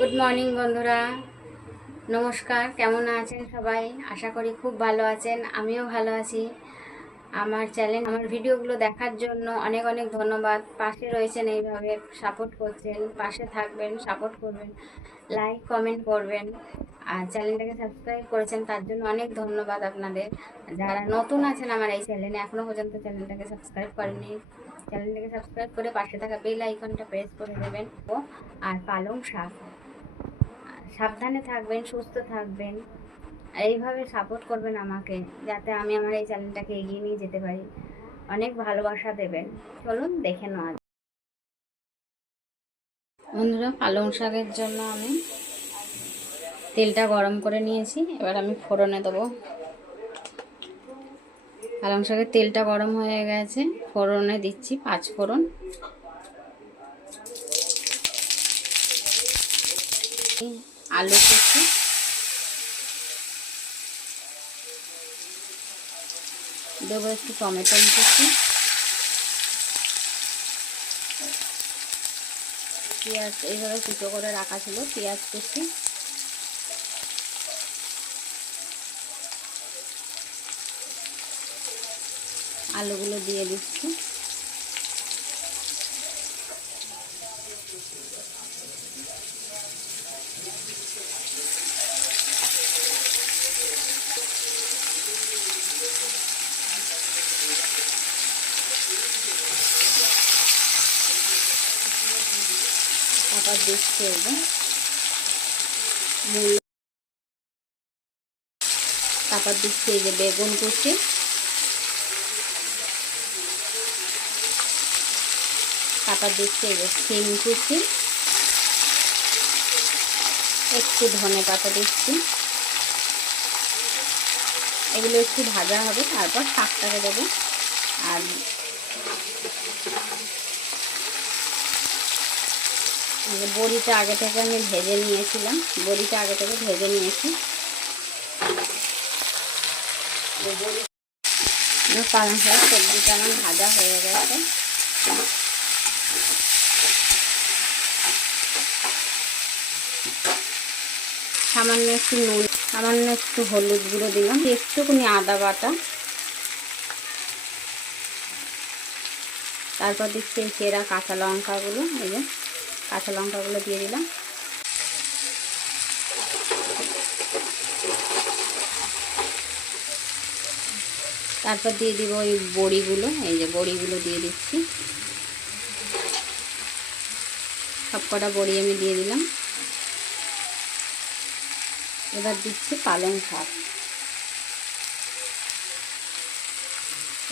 Good morning বন্ধুরা, নমস্কার। কেমন আছেন সবাই? আশা করি খুব ভালো আছেন, আমিও ভালো আছি। আমার চ্যানেল, আমার ভিডিওগুলো দেখার জন্য অনেক অনেক ধন্যবাদ। পাশে রয়েছেন, এইভাবে সাপোর্ট করছেন, পাশে থাকবেন, সাপোর্ট করবেন, লাইক কমেন্ট করবেন। আর চ্যানেলটাকে সাবস্ক্রাইব করেছেন, তার জন্য অনেক ধন্যবাদ আপনাদের। যারা নতুন আছেন আমার এই চ্যানেলে, এখনও পর্যন্ত চ্যানেলটাকে সাবস্ক্রাইব করেননি, চ্যানেলটাকে সাবস্ক্রাইব করে পাশে থাকা বেল আইকনটা প্রেস করে দেবেন। আর পালং শাক, সাবধানে থাকবেন, সুস্থ থাকবেন, আর এইভাবে সাপোর্ট করবেন আমাকে, যাতে আমি আমার এই চ্যানেলটাকে এগিয়ে নিয়ে যেতে পারি। অনেক ভালোবাসা দেবেন। চলুন দেখে নেওয়া যাক। বন্ধুরা, পালং শাকের জন্য আমি তেলটা গরম করে নিয়েছি, এবার আমি ফোড়নে দেবো। পালং শাকের তেলটা গরম হয়ে গেছে, ফোড়নে দিচ্ছি 5 ফোড়ন, আলু কুচি, দেবো একটু টমেটো কুচি, পেঁয়াজ এইভাবে কুচো করে রাখা ছিল, পেঁয়াজ কুচি, আলুগুলো দিয়ে দিচ্ছি। তারপর দিচ্ছি তারপর দিচ্ছি এই যে বেগুন কুচি, তারপর দিচ্ছি এই যে শিম কুচি, একটু ধনে পাতা দিচ্ছি। এগুলো একটু ভাজা হবে, তারপর শাকটাকে দেবো। আর বড়িটা আগে থেকে আমি ভেজে নিয়েছিলাম, বড়িটা আগে থেকে ভেজে নিয়েছি। পালং শাক সবজিটা আমার ভাজা হয়ে গেছে। সামান্য একটু নুন, সামান্য একটু হলুদ গুঁড়ো দিলাম, একটুখানি আদা বাটা, তারপর দিচ্ছি এই চেরা কাঁচা লঙ্কাগুলো, এই যে কাঁচা লঙ্কাগুলো দিয়ে দিলাম। তারপর দিয়ে দিব ওই বড়িগুলো, এই যে বড়িগুলো দিয়ে দিচ্ছি। সব কটা বড়ি আমি দিয়ে দিলাম। এবার দিচ্ছি পালং শাক,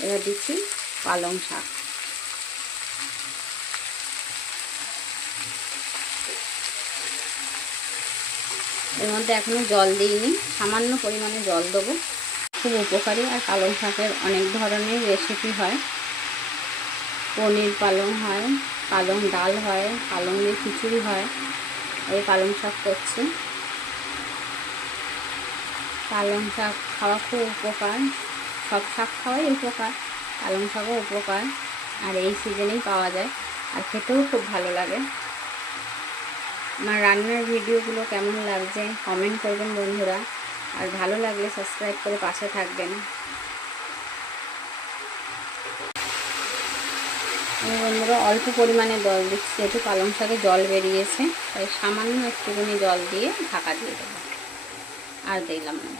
এবার দিচ্ছি পালং শাক। এর মধ্যে এখনো জল দিইনি, সামান্য পরিমাণে জল দেবো। খুব উপকারী। আর পালং শাকের অনেক ধরনের রেসিপি হয়, পনির পালং হয়, পালং ডাল হয়, পালং দিয়ে খিচুড়ি হয়। এই পালং শাক করছি। পালং শাক খাওয়া খুব উপকার, সব শাক খাওয়াই উপকার, পালং শাকও উপকার। আর এই সিজনেই পাওয়া যায়, আর খেতেও খুব ভালো লাগে। আমার রান্নার ভিডিওগুলো কেমন লাগছে কমেন্ট করবেন বন্ধুরা, আর ভালো লাগলে সাবস্ক্রাইব করে পাশে থাকবেন। বন্ধুরা, অল্প পরিমাণে জল দিচ্ছি, যেহেতু পালং শাকে জল বেরিয়েছে, তাই সামান্য একটুখানি জল দিয়ে ঢাকা দিয়ে দেবো, আর দিলাম না।